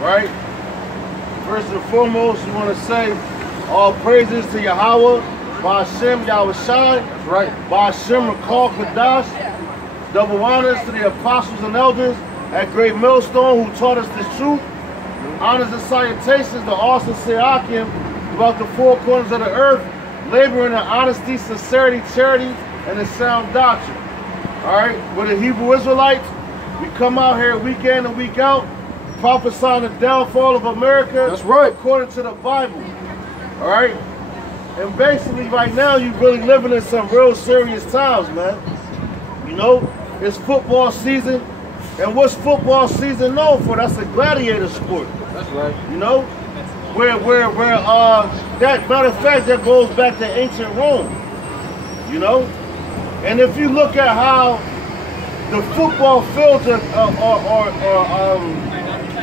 right? First and foremost, you want to say all praises to Yahweh, Ba'ashem Yahushai, That's right. Ba'ashem Rakal Kadash. Double honors to the apostles and elders at Great Millstone who taught us this truth. Honors and salutations to all sincere Akim throughout the four corners of the earth, laboring in honesty, sincerity, charity, and in sound doctrine. All right, we're the Hebrew Israelites. We come out here week in and week out, prophesying the downfall of America. That's right. According to the Bible. All right, and basically right now you're really living in some real serious times, man. You know, it's football season, and what's football season known for? That's a gladiator sport. That's right. You know, where that matter of fact that goes back to ancient Rome. You know, and if you look at how the football fields are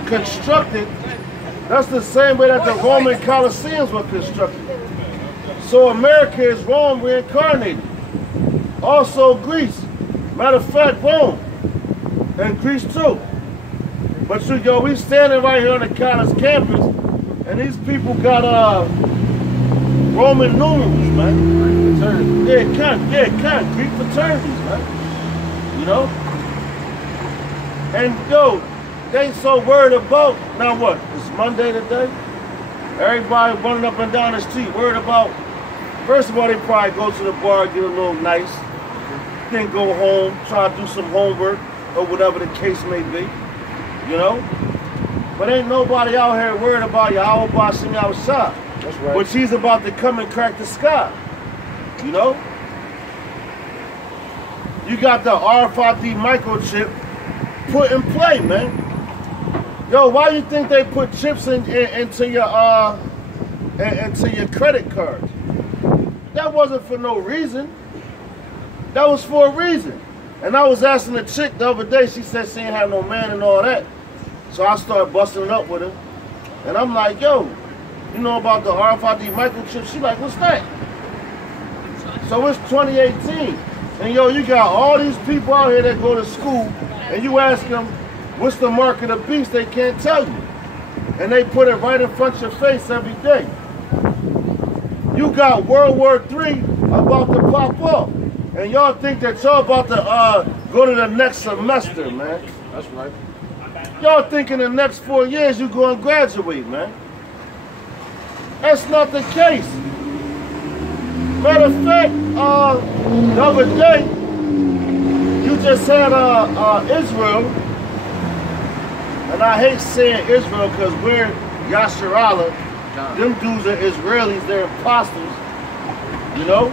constructed, that's the same way that the Roman Colosseums were constructed. So America is Rome reincarnated. Also Greece. Matter of fact, Rome and Greece too. But yo, we standing right here on the college campus, and these people got Roman numerals, man. Yeah, Greek fraternities, man. You know? And yo, they so worried about, now what? It's Monday today? Everybody running up and down the street, worried about, first of all, they probably go to the bar, get a little nice, then go home, try to do some homework, or whatever the case may be. You know? But ain't nobody out here worried about Yahweh Ba'ashem Yahushai. That's right. Which he's about to come and crack the sky. You know? You got the RFID microchip put in play, man. Yo, why you think they put chips into your credit cards? That wasn't for no reason. That was for a reason. And I was asking the chick the other day, she said she ain't have no man and all that. So I started busting it up with her. And I'm like, yo, you know about the RFID microchip? She like, what's that? So it's 2018. And yo, you got all these people out here that go to school, and you ask them, what's the mark of the beast? They can't tell you. And they put it right in front of your face every day. You got World War III about to pop off. And y'all think that y'all about to go to the next semester, man. That's right. Y'all think in the next 4 years you're going to graduate, man. That's not the case. Matter of fact, the other day, you just had Israel, and I hate saying Israel because we're Yasharallah. Them dudes are Israelis, they're imposters, you know?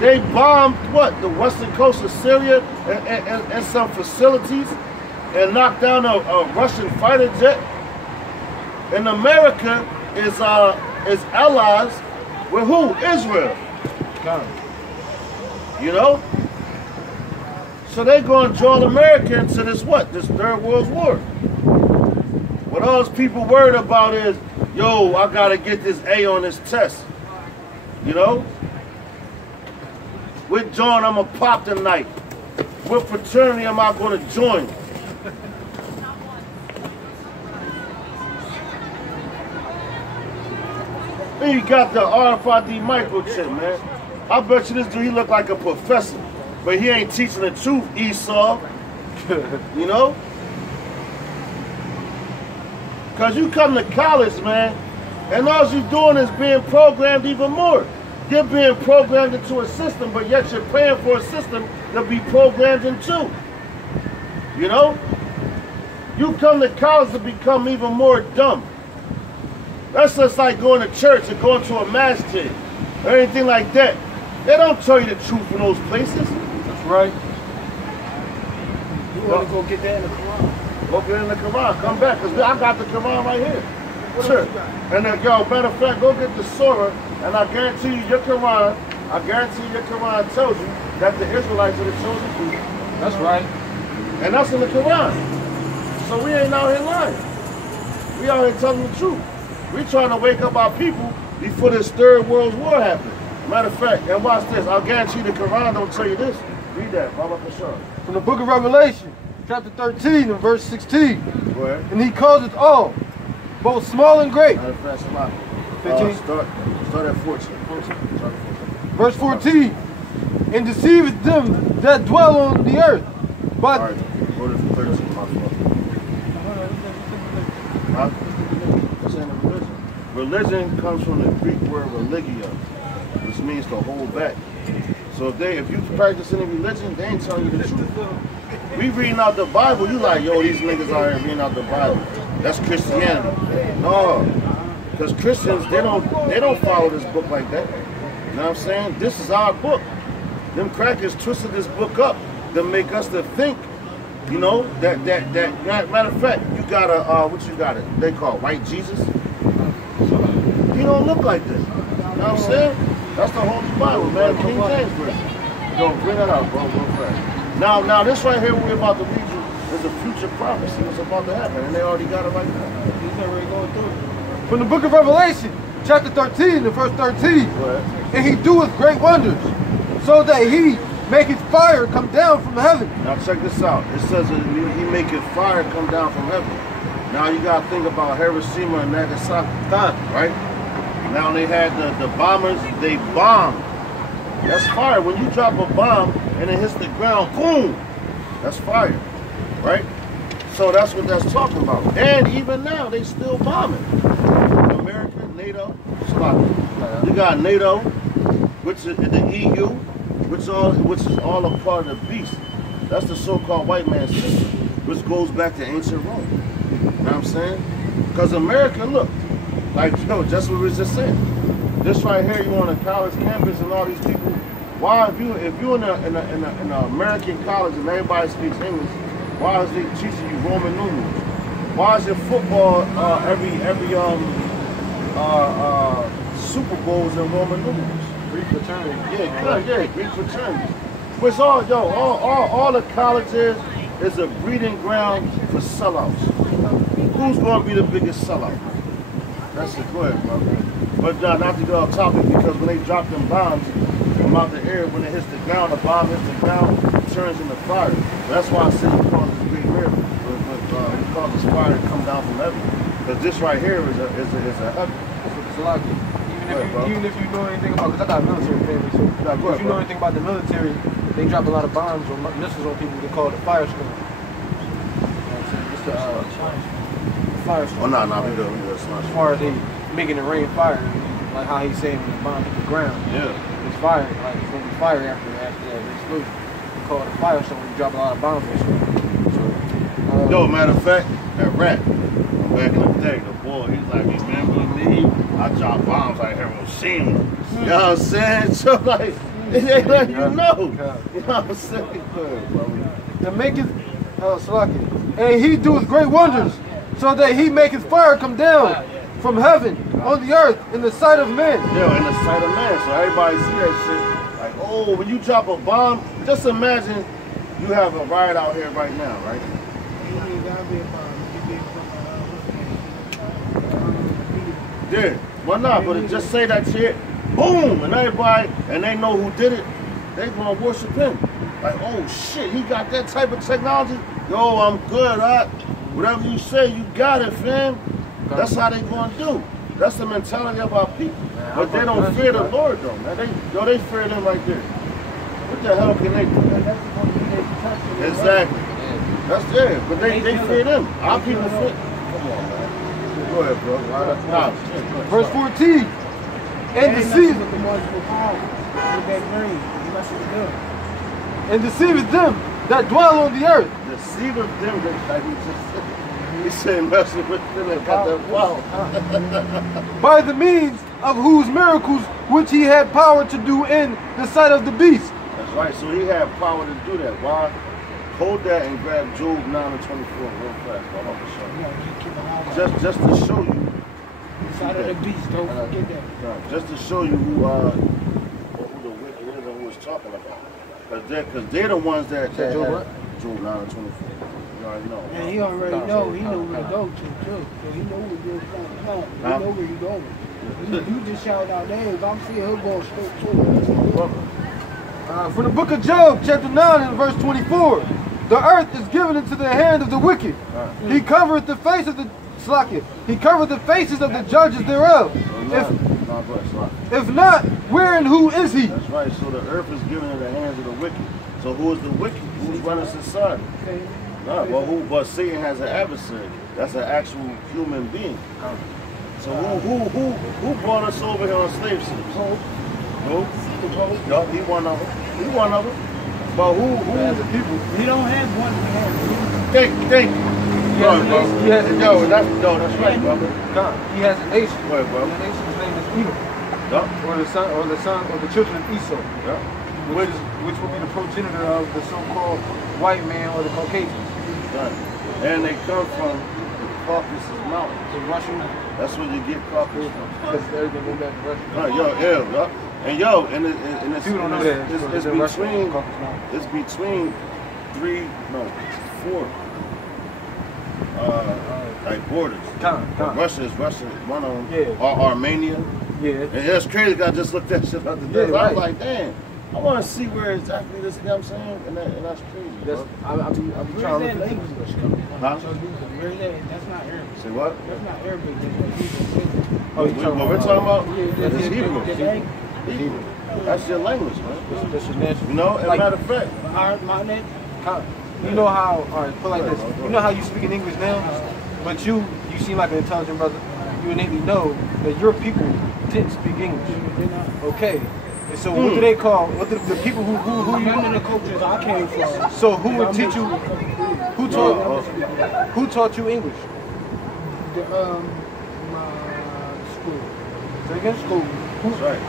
They bombed, what, the western coast of Syria and some facilities and knocked down a Russian fighter jet. And America is allies with who? Israel. You know? So they going to draw America into this what? This Third World War. What all those people worried about is, yo, I got to get this A on this test. You know? With John, I'm going to pop tonight. What fraternity am I going to join? Then you got the RFID microchip, man. I bet you this dude, he look like a professor. But he ain't teaching the truth, Esau. You know? Because you come to college, man, and all you're doing is being programmed even more. You're being programmed into a system, but yet you're paying for a system to be programmed into. You know? You come to college to become even more dumb. That's just like going to church or going to a masjid or anything like that. They don't tell you the truth in those places. That's right. You want to go get that in the Quran? Go get in the Quran. Come back, because I got the Quran right here. Sure. And then, yo, matter of fact, go get the Surah, and I guarantee you your Quran, tells you that the Israelites are the chosen people. That's right. And that's in the Quran. So we ain't out here lying. We out here telling the truth. We trying to wake up our people before this Third World War happened. Matter of fact, and watch this. I'll guarantee the Quran don't tell you this. Read that, Baba Kashar. From the book of Revelation, chapter 13 and verse 16. Go ahead. And he calls it all, both small and great. Matter of fact, somebody. 15. Start at 14. Verse 14. And deceiveth them that dwell on the earth. But all right, go to 13, my fault. Huh? What's in religion? Religion comes from the Greek word religio, which means to hold back. So if you practice any religion, they ain't telling you the truth. We reading out the Bible, you like, yo, these niggas out here reading out the Bible. That's Christianity. No, because Christians, they don't follow this book like that. You know what I'm saying? This is our book. Them crackers twisted this book up to make us to think, you know, that matter of fact, you got a what you got it? They call white Jesus. He don't look like this. You know what I'm saying? That's the Holy Bible, man. King James version. Yo, bring that out, bro. Real fast. Now this right here we're about to read you is a future prophecy that's about to happen, and they already got it right now. He's already going through it. from the book of Revelation, chapter 13 and verse 13. And he doeth great wonders, so that he maketh fire come down from heaven. Now check this out. It says that he maketh fire come down from heaven. Now you got to think about Hiroshima and Nagasaki, right? Now they had the bombers, they bombed. That's fire. When you drop a bomb and it hits the ground, boom, that's fire, right? So that's what that's talking about. And even now, they still bombing. America, NATO, you got NATO, which is the EU, which is all a part of the beast. That's the so-called white man system, which goes back to ancient Rome. You know what I'm saying? Because America, look, like, yo, just what we was just saying. This right here, you on a college campus and all these people. Why, if you in an American college and everybody speaks English, why is they teaching you Roman numerals? Why is your football every Super Bowls in Roman numerals? Greek fraternity. Yeah, good, yeah, Greek fraternity. Which all the colleges is a breeding ground for sellouts. Who's going to be the biggest sellout? That's it. Go ahead, bro. But not to get off topic, because when they drop them bombs from out the air, when it hits the ground, the bomb hits the ground, it turns into fire. That's why I said he calls this great miracle. He calls this fire to come down from heaven. Because this right here is a heaven. It's like, even if you know anything about, because I got a military family, so if you know anything about the military, they drop a lot of bombs or missiles on people. They call it a firestorm. It's the firestorm. Oh, no, we do. As far as they making it rain fire, like how he's saying when the bomb hit the ground. Yeah. It's fire, like it's gonna be fire after that explosion. They call it a firestorm when you drop a lot of bombs and shit. So, yo, matter of fact, that rat, back in the day, the boy, he's like, remember me? I drop bombs like Hiroshima. You know what I'm saying? So like, it ain't letting you know. You know what I'm saying? and maketh and he doeth great wonders, so that he maketh fire come down from heaven on the earth in the sight of men. Yeah, in the sight of man. So everybody see that shit. Like, oh, when you drop a bomb, just imagine you have a riot out here right now, right? Yeah, well not, but just say that shit, boom, and everybody, and they know who did it, they gonna worship him. Like, oh shit, he got that type of technology? Yo, I'm good, whatever you say, you got it, fam. That's how they gonna do. That's the mentality of our people. But they don't fear the Lord though, man. They fear them right there. What the hell can they do? Exactly. That's it. But they fear them. Our people fear. Come on, man. Go ahead, bro. Nah. Verse 14. And deceiveth them that dwell on the earth. Deceiveth them that, like he just said. He said, messing with them and got that wow. By the means of whose miracles which he had power to do in the sight of the beast. That's right. So he had power to do that. Why? Hold that and grab Job 9:24 real fast. Just to show you. Side of the beast, don't forget that. No, just to show you who the wicked is and who is talking about. Because they're the ones that had Job 9:24. You already know. And he already know. He know where to go to, too. So he know where you're going. He know where you're going. You just shout out there. If I'm seeing her going straight to it. From the book of Job, chapter 9 and verse 24. The The earth is given into the hand of the wicked. He covereth the face of the He covered the faces of the judges thereof. If not, where and who is he? That's right. So the earth is given in the hands of the wicked. So who is the wicked? Who's running society? No, but Satan has an adversary. That's an actual human being. So who brought us over here on slave ships? Who? No, he one of them. He one of them. But who has the people? We don't have one. Think. That's right, brother. He has a nation. Right, bro. The nation's name is Edom. Or the son of the children of Esau. Which will be the progenitor of the so-called white man or the Caucasians. Right. And they come from the Caucasus Mountains. The Russian. That's where you get Caucasus from. Because everything moved back to Russia. And it's people don't know that. It's between four like borders. Russia is one of them. Yeah. Armenia. Yeah. And that's crazy because I just looked that shit up today. I was like, damn, I want to see where exactly this, you know what I'm saying? And that's crazy. I'll be trying to look at Huh? That's not Arabic. Say what? That's not Arabic. What we're talking about? That's Hebrew. Hebrew. That's your language, man. That's your natural. You know, as a matter of fact. My name? You know how, alright, put like this. You know how you speak in English now, but you seem like an intelligent brother. You innately know that your people didn't speak English. Okay. And so what do they call, what do the people who None of the cultures I came from. So who would teach you, who taught you English? My school. Say again? School. That's right.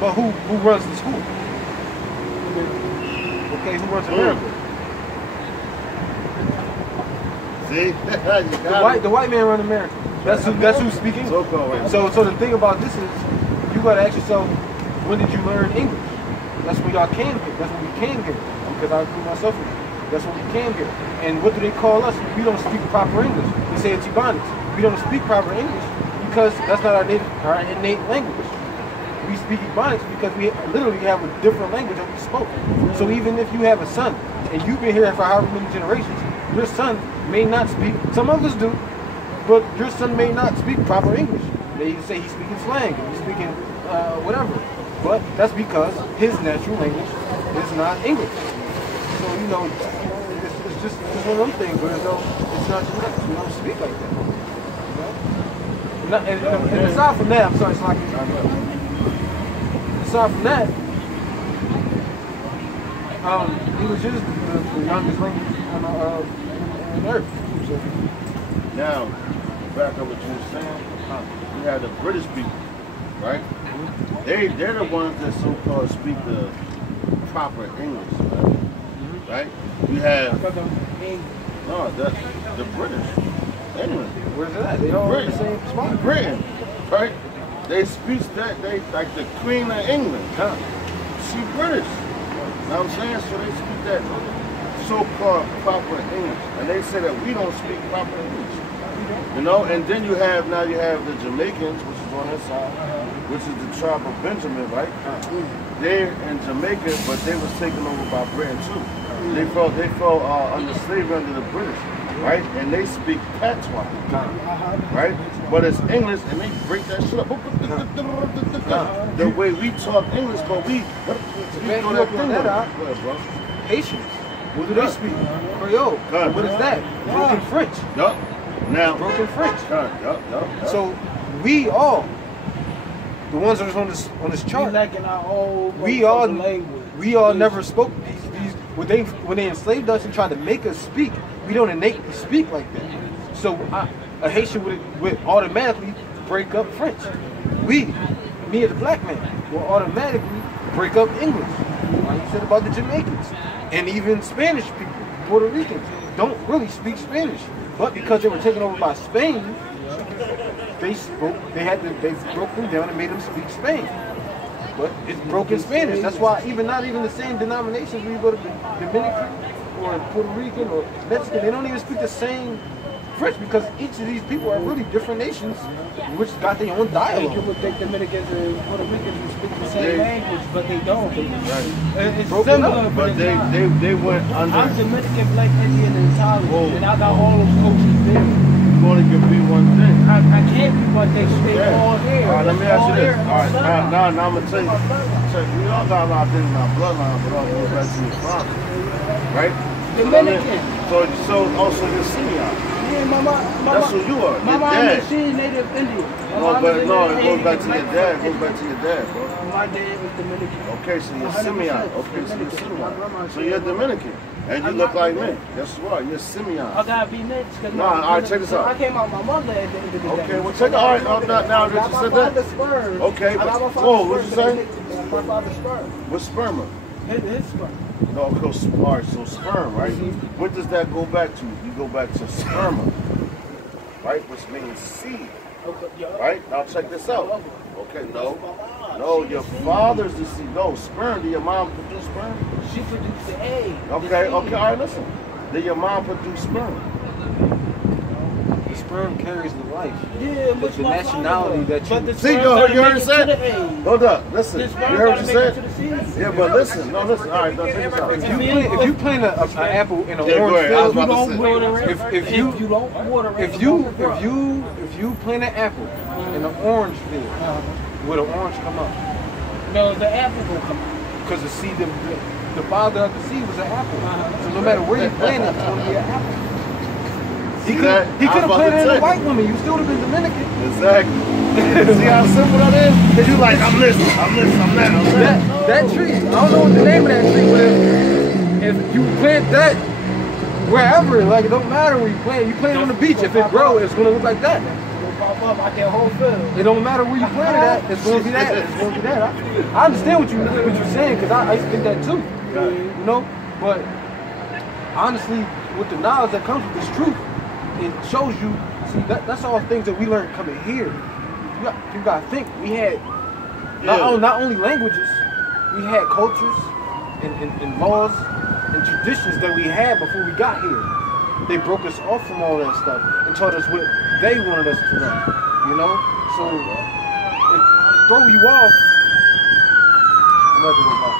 But who runs the school? Okay, who runs America? See? the white man runs America. That's who's speaking. So the thing about this is, you gotta ask yourself, when did you learn English? That's when y'all came here. That's when we came here. Because I include myself in it. That's when we came here. And what do they call us? We don't speak proper English. They say it's Ebonics. We don't speak proper English because that's not our innate language. We speak Ebonics because we literally have a different language that we spoke. So even if you have a son and you've been here for however many generations, your son may not speak, some of us do, but your son may not speak proper English. They say he's speaking slang, he's speaking whatever. But that's because his natural language is not English. So, you know, it's just one of them things, but it's not genetic. We don't speak like that. And aside from that, I'm sorry, it's like, aside from that, English is the youngest language on earth. So. Now, back up what you were saying, you had the British people, right? They're the ones that so-called speak the proper English, right? You have the British, England. Where's it at? They all in the same spot. Britain, right? They speak that they like the Queen of England. She British. You know what I'm saying? So they speak that so-called proper English, and they say that we don't speak proper English. You know, and then you have the Jamaicans, which is on this side, which is the tribe of Benjamin, right? They're in Jamaica, but they was taken over by Britain too. They fell under slavery under the British, right? And they speak patois, right? But it's English, and they break that shit up. The way we talk English, but we throw that thing out. Haitians. What do they speak? Creole. What is that? Broken French. Yup. Now, broken French. So we all, the ones that are on this chart, we all never spoke these when they enslaved us and tried to make us speak. We don't innately speak like that. So a Haitian would automatically break up French. Me as a black man, will automatically break up English. Like you said about the Jamaicans and even Spanish people, Puerto Ricans don't really speak Spanish. But because they were taken over by Spain, they broke them down and made them speak Spain. But it's broken Spanish. That's why not even the same denominations when you go to the Dominican or Puerto Rican or Mexican, they don't even speak the same French because each of these people are really different nations, which got their own dialogue. You would think Dominicans and Puerto Ricans would speak the same language, but they don't. Right. It's similar, But they went under. I'm Dominican, Black, Indian, and Italian, and I got all those cultures there. You only can be one thing. I can't be one thing, they all there. All right, let me ask you this. All right, All now I'm going to tell you. We all got a lot of things in our bloodline, but all goes back to your father. Right? Dominican. So also you're Simeon. Yeah, That's who you are. My Your mom dad. she's native Indian. No, it goes back to your dad. It goes back to your dad, bro. My dad was Dominican. Okay, so you're 100%. Simeon. Okay, so you're Simeon. So you're Dominican. And you look like me. Guess what? You're Simeon. I gotta be next. No, all right, check this out. I came out my mother at the end of the day. Okay, well, check it out. Now that you said that. Okay, but, whoa, what you say? My father's sperm. What sperma? His sperm. No, it goes, all right, so sperm, right? What does that go back to? You go back to sperma, right? Which means seed, right? Now check this out. Okay, no, your father's the seed. No, sperm. Did your mom produce sperm? She produced the egg. Okay, all right, listen. Did your mom produce sperm? The sperm carries the life. Yeah, the nationality that you... See, you heard what I said? Hold up, listen. You heard what you said? Yeah, but listen. No, listen. All right, no, check this out. If you plant an apple in an Yeah, go orange ahead. I was field, about to say. if you plant an apple in an orange field, will the orange come up? No, the apple will come out. Because the seed, the father of the seed was an apple. So no matter where you plant it, it's going to be an apple. He could have planted in a white woman. You still would have been Dominican. Exactly. See how simple that is? Because you like, I'm listening, I'm that. That tree, I don't know what the name of that tree, but if you plant that wherever, like it don't matter where you plant. You plant it on the beach. If it grows, it's going to look like that. Pop up out that whole field. It don't matter where you plant it at. It's going to be that. It's going to be that. I understand what you're saying because I used to think that too. You know, but honestly, with the knowledge that comes with this truth, it shows you. See, that's all things that we learned coming here. You got to think. We had not only languages, we had cultures and laws and traditions that we had before we got here. They broke us off from all that stuff and taught us what they wanted us to know, you know? So, it throw you off. I'm not gonna go back.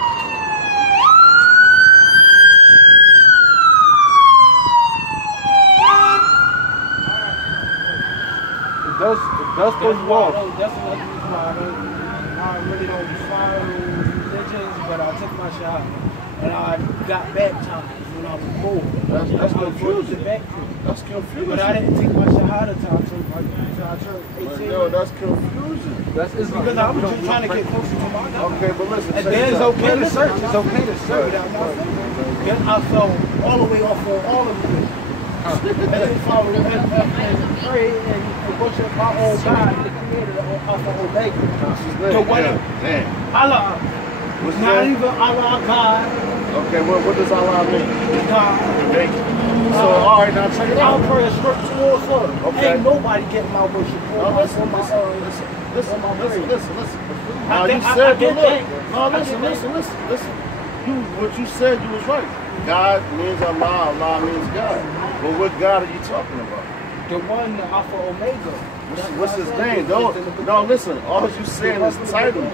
It does throw you off. That's another reason why I really don't follow religions, but I took my shot and I got baptized when I was born. That's confusing. That's confusing. But I didn't take my shahada till I turned 18. No, that's confusing. It's because I was just trying to get closer to my God. Okay, but listen. And then it's okay to search. It's okay to search. Then I fell all the way off on all of it. And then follow and pray and worship my own God, the creator of Alpha Omega. So what Allah. What's Not even Allah, God. Okay, what does Allah mean? God. Thank you. So, all right, now check it out. I'll pray a straight towards her. Okay. Ain't nobody getting my worship. Now listen. Now you said, listen. What you said, you was right. God means Allah, Allah means God. But what God are you talking about? The one, the Alpha Omega. What's his name? No, listen. All you saying is titles.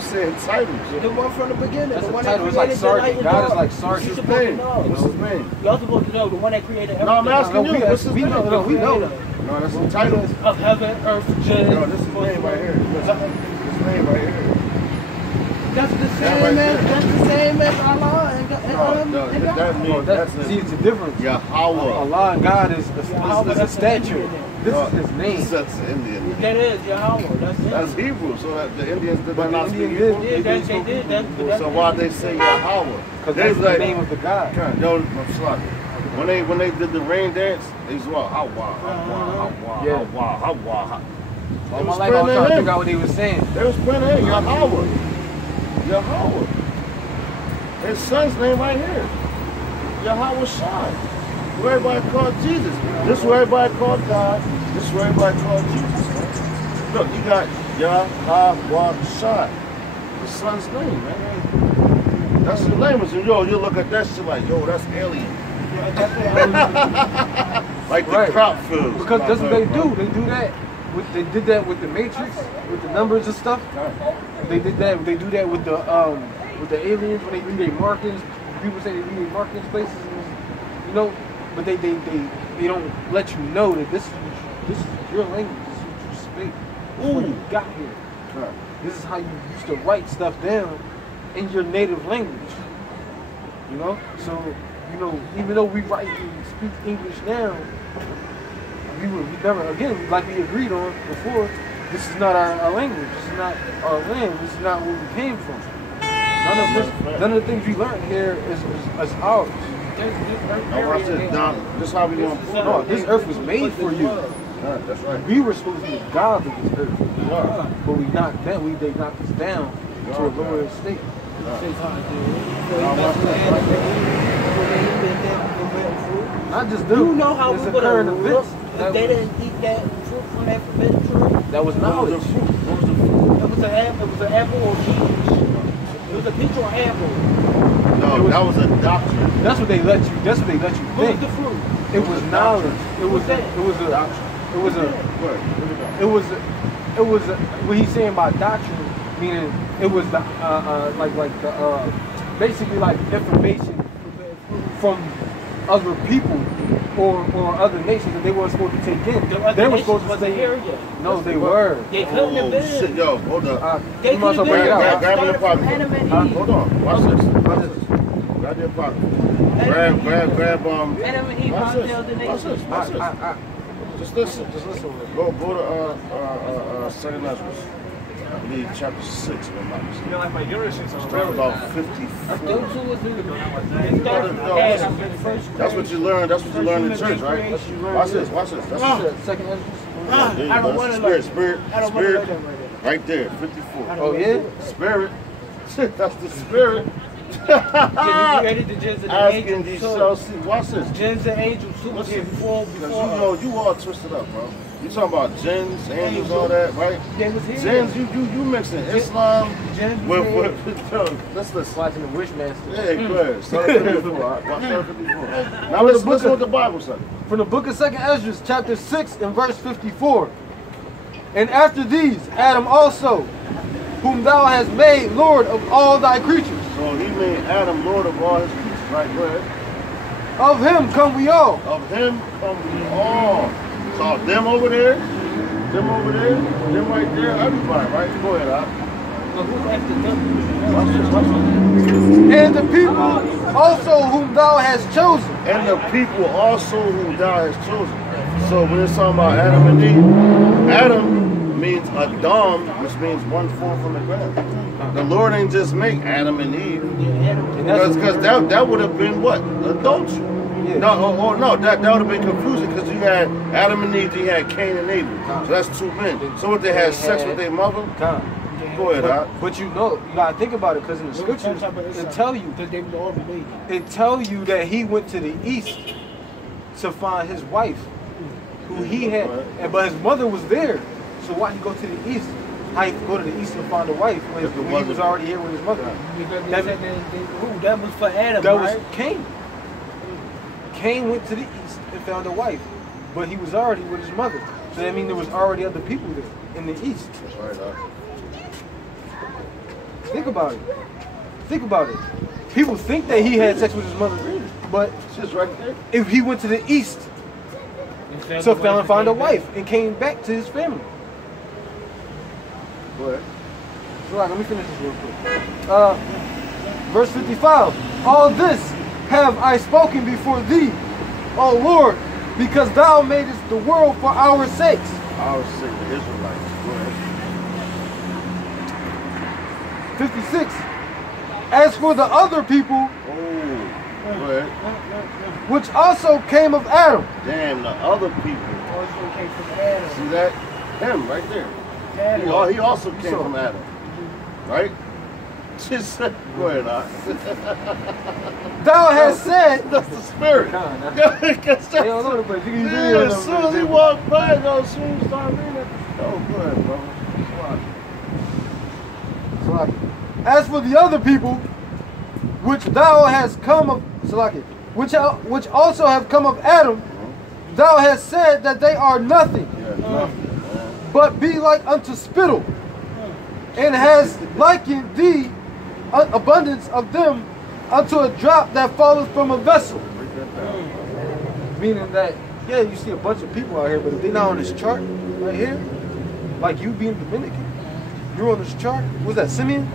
Saying titles. The one from the beginning. That's the one title. that It's like created Sergeant. God is the like Sergeant. What's his name? What's his name? Y'all supposed to know the one that created everything. No, I'm asking you. What's his name? We know. No, that's the title. Of heaven, earth, jinn. No, this is his name right here. Listen. His name right here. That's the same as Allah and God. See, it's a difference. Yahweh. Allah and God is a statue. This is his name. That's Indian. That is Yahweh. That's Hebrew. So that the Indians did not speak Indians Hebrew. Yeah, they did. So why they say Yahweh? Because that's the name of the God. No, I'm sorry. When they did the rain dance, they was what? Hawa. All my life I was trying to figure out what he was saying. They was praying him, Yahweh. His son's name right here. Yahweh Shai. Who everybody called Jesus. This is where everybody called God. This is where everybody called Jesus. Look, you got Yahweh Shai. His son's name, man. That's the name. So, yo, you look at that shit like, yo, that's alien. Like the crop fields. Because that's what they do. They do that. They did that with the Matrix, with the numbers and stuff. They did that. They do that with the aliens when they read their markings. People say they read their markings places, you know. But they don't let you know that this is your language. This is what you speak. This is what you got here. This is how you used to write stuff down in your native language. You know. So you know, even though we write and speak English now, we never, again, like we agreed on before, this is not our language, this is not our land, this is not where we came from. None of the things we learned here is ours. This how we want to No, this earth was made for you. That's right. We were supposed to be the gods of this earth. But they knocked us down to a lower state. Not just them. You know how we would have looked if they didn't eat that fruit from that forbidden tree? That was knowledge. It was an apple or peach. It was a peach or apple. No, that was a doctrine. That's what they let you. That's what they let you What think. was the fruit? It was knowledge. It was what he's saying by doctrine, meaning it was the basically like information from other people or other nations that they weren't supposed to take in. They were supposed to stay here. No, they were. They couldn't have been. Shit, yo, hold up. They could have been. Grab in the pocket. Hold on. Watch this. Grab your pocket. Grab Adam and Eve watch this. Watch this. Just listen. Go to Second Ezra. I believe chapter 6, if I'm not mistaken. You know, like my uterus is Start about 50. That's what you learn. That's what you learn in church, right? Watch this. That's Second Ezra. I don't want to Spirit. Right there, 54. Oh yeah? Spirit. That's the spirit. Asking these shall see. Watch this. Jinns and angels too. Before. You all twisted up, bro. You talking about jinns, angels, all that, right? They was here. Jinns, you mixing Islam with let's listen. Watching the Wishmaster. Yeah, go ahead. Start at 54. Now let's listen what the Bible says. From the book of Second Ezra, chapter 6 and verse 54. And after these, Adam also, whom thou hast made Lord of all thy creatures. So he made Adam Lord of all his creatures, right? Go ahead. Of him come we all. Of him come we all. So them over there, them right there, everybody, right? Go ahead, Al. And the people also whom thou hast chosen. And the people also whom thou hast chosen. So when it's talking about Adam and Eve, Adam means Adam, which means one form from the ground. The Lord ain't just make Adam and Eve. Because that would have been what? Adultery. Yeah. No, that would have been confusing because you had Adam and Eve, you had Cain and Abel. So that's two men. So what, they had sex with their mother? Go ahead, but you know, you gotta think about it because in the scriptures, it tell you that he went to the east to find his wife, who he had, but his mother was there. So why he go to the east? How he go to the east and find a wife when he was already here with his mother? That was for Adam, that was Cain. Cain went to the east and found a wife, but he was already with his mother. So that means there was already other people there in the east. That's right, Think about it. Think about it. People think that he had sex with his mother, but just right there. If he went to the east to find a wife and came back to his family. Go ahead. So let me finish this real quick. Verse 55. All this have I spoken before thee, O Lord, because thou madest the world for our sakes. Our sake, the Israelites. Go ahead. 56. As for the other people, go ahead. Which also came of Adam. Damn, the other people. Also came from Adam. See that? Him right there. He also came from Adam. Right? Just go ahead, Thou hast said. That's the spirit. As soon as he walked by, as soon as he started reading it. Oh, go ahead, bro. As for the other people, which thou hast come of, which also have come of Adam, thou hast said that they are nothing, nothing, but be like unto spittle, and has likened thee abundance of them unto a drop that falleth from a vessel. Meaning that, yeah, you see a bunch of people out here, but if they're not on this chart right here, like you being Dominican, you're on this chart. What's that, Simeon?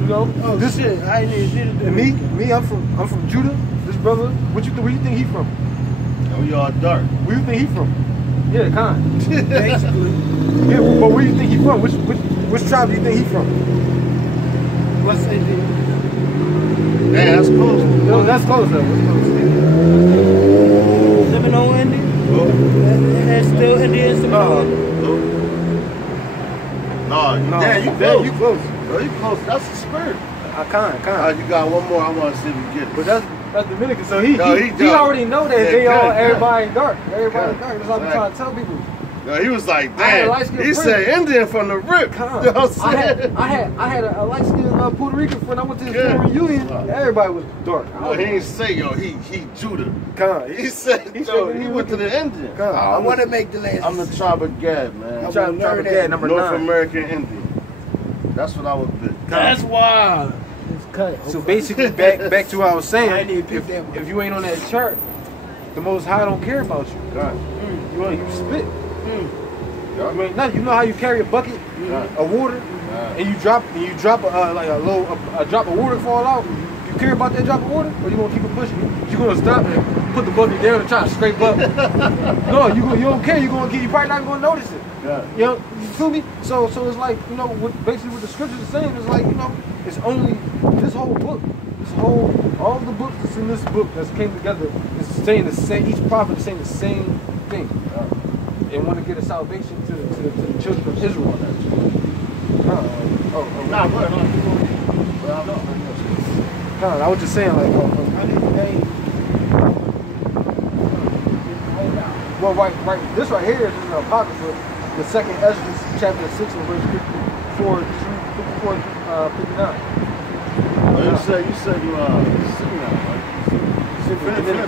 You know, oh, this shit. I ain't even and me, I'm from Judah. This brother, where you think he from? And we all dark. Where you think he from? Yeah, kind. basically. Yeah, but where do you think he from? Which tribe do you think he from? What's it? Man, that's close. No, that's close though. That's close. Seminole Indian? Oh. That's still Indian Seminole? No, damn, you close. Bro, you close. That's the spirit. I can't. You got one more. I want to see if you get it. But that's Dominican. So he dark. already know that they all everybody dark. Everybody Con. dark. That's what I'm trying to tell people. Yo, he was like, I had a damn. light-skinned He friend. said Indian from the rip. Con. You know what I'm saying? I had a light skinned Puerto Rican friend. I went to his family reunion. Everybody was dark. No, he ain't say yo. He Judah. Con. He said yo. He went to the Indian. Con. I want to make the last. I'm the tribe of Gad, man. I'm Tribe of Gad, number North 9. American Indian. That's what I would be. That's wild. It's cut. So basically, back to what I was saying. I didn't pick that one. If you ain't on that chart, the Most High don't care about you. God. You spit. Yeah. I mean, you know how you carry a bucket of water, and you drop a drop of water fall out. You care about that drop of water, or you gonna keep it pushing? You gonna stop and put the bucket down and try to scrape up? No, you don't care. You probably not gonna notice it. Yeah. You feel me? So it's like, you know, basically what the scriptures are saying is like, you know, it's only this whole book, all the books that's in this book that came together is saying the same. Each prophet is saying the same thing. And want to get a salvation to the children of Israel. Nah, go ahead. I was just saying, like, well, right, this right here is in the Apocrypha, the second Ezra, chapter 6, and verse 54 through 59. You said you sitting now, right?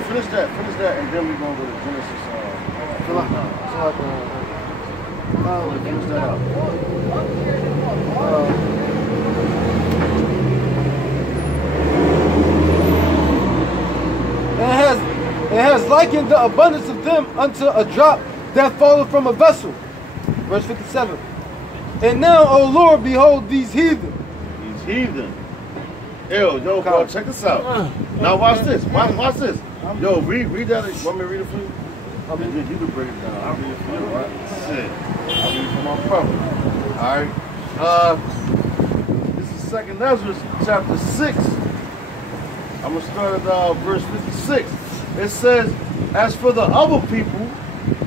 Finish that, and then we're gonna go to Genesis. Finish that out. It has likened the abundance of them unto a drop that falleth from a vessel. Verse 57. And now, O Lord, behold these heathen. These heathen. Yo, bro, check this out. Now watch this. Watch this. Yo, read that. Want me to read it for you? I mean, you can break it down. I'll read it for you, right? Shit. I'll read it for my brother. Alright. This is 2nd Ezra, chapter 6. I'm going to start at verse 56. It says, as for the other people,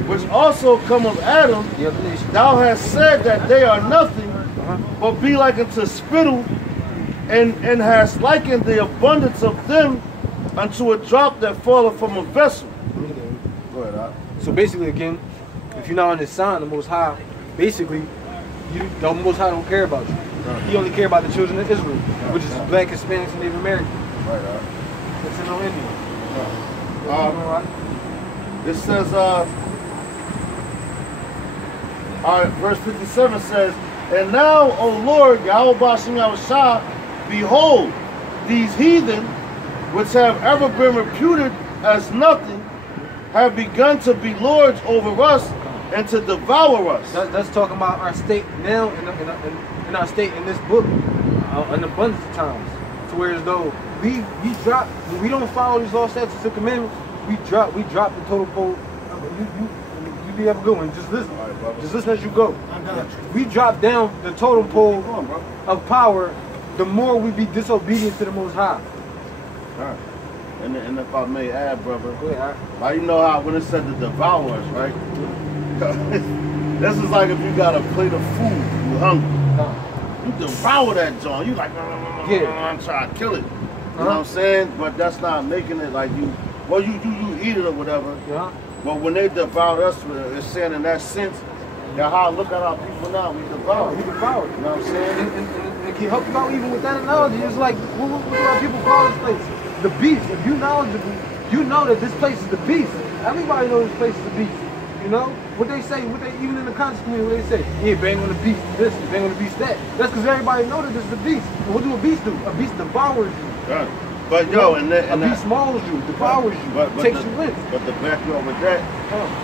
which also come of Adam, thou hast said that they are nothing, but be like unto spittle, and hast likened the abundance of them unto a drop that falleth from a vessel. Go ahead, So basically, again, if you're not on his sign, the Most High, basically, the Most High don't care about you. He only care about the children of Israel, which is black, Hispanics, and Native Americans. Right. It's no Indian. It says, verse 57 says, and now, O Lord, Yahweh Bashim Yahushua, behold, these heathen, which have ever been reputed as nothing, have begun to be lords over us and to devour us. That's talking about our state now, in our state in this book, an abundance of times. To where as though we drop, when we don't follow these law, statutes, and commandments, we drop the total pole. You be ever going, just listen. Right, just listen as you go. We drop down the total pole of power, the more we be disobedient to the Most High. Right. And if I may add, brother, right. Like, you know how when it said to devour us, right? This is like if you got a plate of food, you hungry. You devour that joint. You like, I'm trying to kill it. You know what I'm saying? But that's not making it like you. Well, you eat it or whatever. But when they devour us, it's saying in that sense, that how I look at our people now, we devour. We devour. You know what I'm saying? And it can help you out even with that analogy. It's like, what do our people call this place? The beast. If you're knowledgeable, you know that this place is the beast. everybody knows this place is a beast. You know what they say? Even in the conscious community, what they say? Yeah, bang on the beast this, bang on the beast that. That's because everybody knows that this is a beast. And what do a beast do? A beast devours you. Right. But yo, and a beast mauls you, devours you, takes you in. But the back up with that,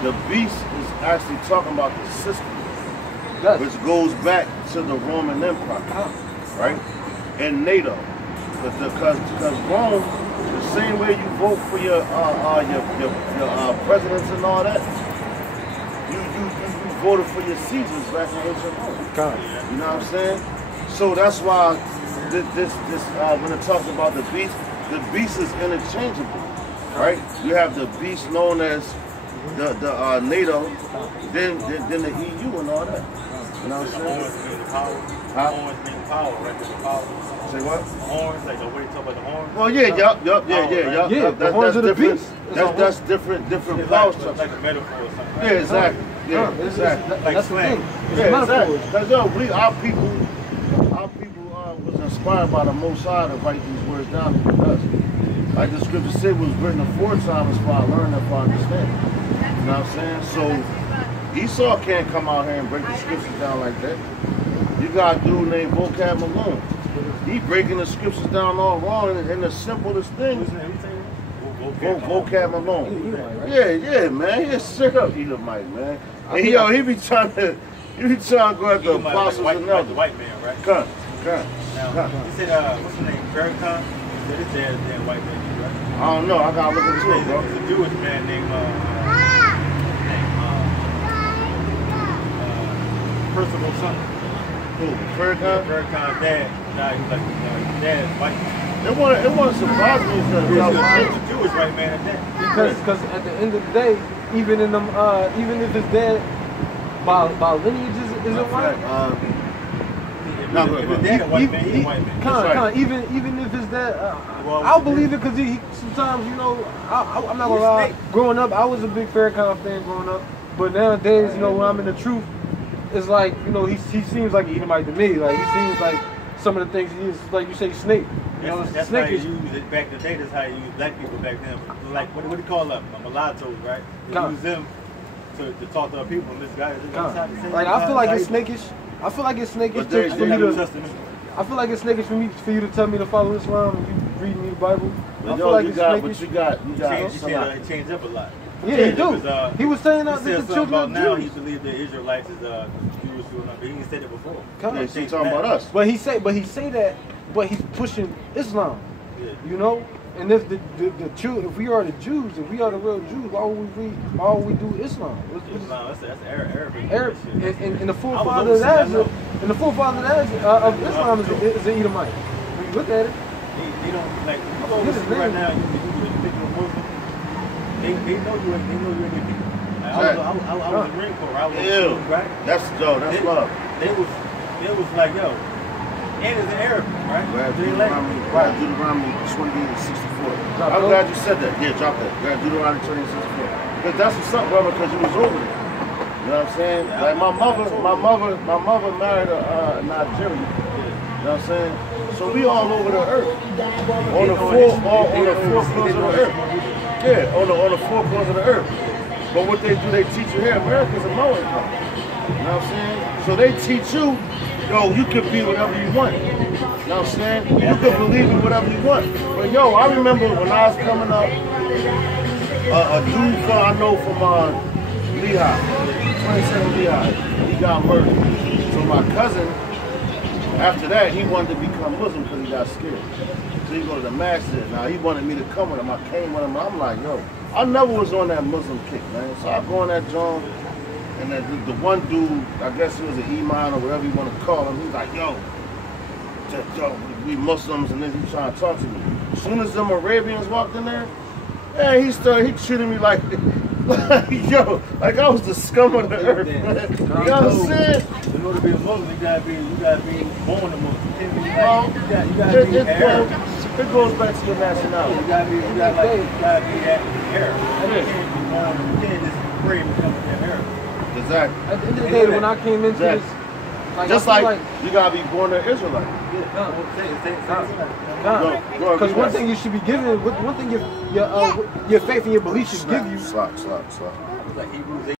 the beast is actually talking about the system, which goes back to the Roman Empire, right? And NATO, because Rome, the same way you vote for your presidents and all that, you voted for your Caesars back in ancient Rome. You know what I'm saying? So that's why this when it talks about the beast is interchangeable, right? You have the beast known as the NATO, then the EU and all that. You know what I'm saying? Horns mean power, right? Power. Say what? Horns, like the way you talk about the horns. Well, yeah, yup. That's different. That's different power structure. Like a metaphor or something. Right? Yeah, exactly. Yeah, exactly. That's the thing. Yeah, exactly. Because yo, our people was inspired by the Most High to write these words down for us. Like the scripture said, was written aforetime as far as learning and for understanding. You know what I'm saying? So Esau can't come out here and break the scriptures down like that. You got a dude named Vocab Malone. He breaking the scriptures down all wrong in the simplest things. Vocab Malone. Yeah, man. He's straight up Edomite, man. And he be trying to go at the apostles and others. The white man, right? Come. Now, he said, what's his name? Farrakhan? He said his dad's damn white man, right? I don't know. I gotta look into it, bro. There's a Jewish man named Percival something. Who? Farrakhan? Farrakhan's dad. Nah, he was like, his dad's white. It wouldn't surprise me if he was a Jewish white man at that. Because at the end of the day, even in them, even if his dad by lineage isn't white. If his dad a white man, he's a white man. Even if his dad, I'll believe it because he sometimes, you know, I'm not gonna lie. Growing up, I was a big Farrakhan fan growing up, but nowadays, you know, when I'm in the truth, it's like, you know, he seems like an Edomite to me. Like he seems like some of the things he is, like you say, snake. You know, that's how you use it back in the day. That's how you use black people back then. Like what do you call them? Mulattoes, right? You use them to talk to other people. And this guy, like I feel like it's snakish. I feel like it's snakish for you to. I feel like it's snakish for you to tell me to follow Islam and you read me the Bible. I feel like it's snakish. You changed up a lot. Yeah, he do. He was saying that the children about now he believed the Israelites is Jewish, but he didn't say that before. He's talking about us. But he say that, but he's pushing Islam. Yeah. You know. And if the if we are the Jews, if we are the real Jews, why would we do Islam? Islam, that's Arabic. And the forefather of that of Islam is an Edomite. When you look at it, they don't like. Right now, you pick a Muslim. They know you ain't people. Like, I was a Marine Corps. I was right. That's love. They was like, yo. And it's in Arabic, right? Deuteronomy 28:64. I'm glad you said that. Yeah, drop that. Deuteronomy 28:64. Because that's what's up, brother, because you was over there. You know what I'm saying? Yeah, like my mother married a Nigerian. You know what I'm saying? So we all over the earth. On the four corners of the earth. Yeah, on the four corners of the earth. But what they do, they teach you here, America's a low income. You know what I'm saying? So they teach you, yo, you can be whatever you want. You know what I'm saying? You can believe in whatever you want. But yo, I remember when I was coming up, a dude I know from Lehigh, 27 Lehigh, he got murdered. So my cousin, after that, he wanted to become Muslim because he got scared. So he go to the masjid. Now he wanted me to come with him. I came with him. I'm like, yo, I never was on that Muslim kick, man. So I go on that joint. And then the one dude, I guess he was an imam or whatever you want to call him, he's like, yo, we Muslims, and then he trying to talk to me. As soon as them Arabians walked in there, man, he treated me like yo, like I was the scum of the earth, man. You know what I'm saying? In order to be a Muslim, you gotta be born a Muslim. It goes back to your nationality. You gotta be Arab. You can't just pray and become an Arab. Exactly. At the end of the day, when I came into this, Just like you gotta be born an Israelite. Because one thing you should be given, one thing your faith and your belief should give you. Slap.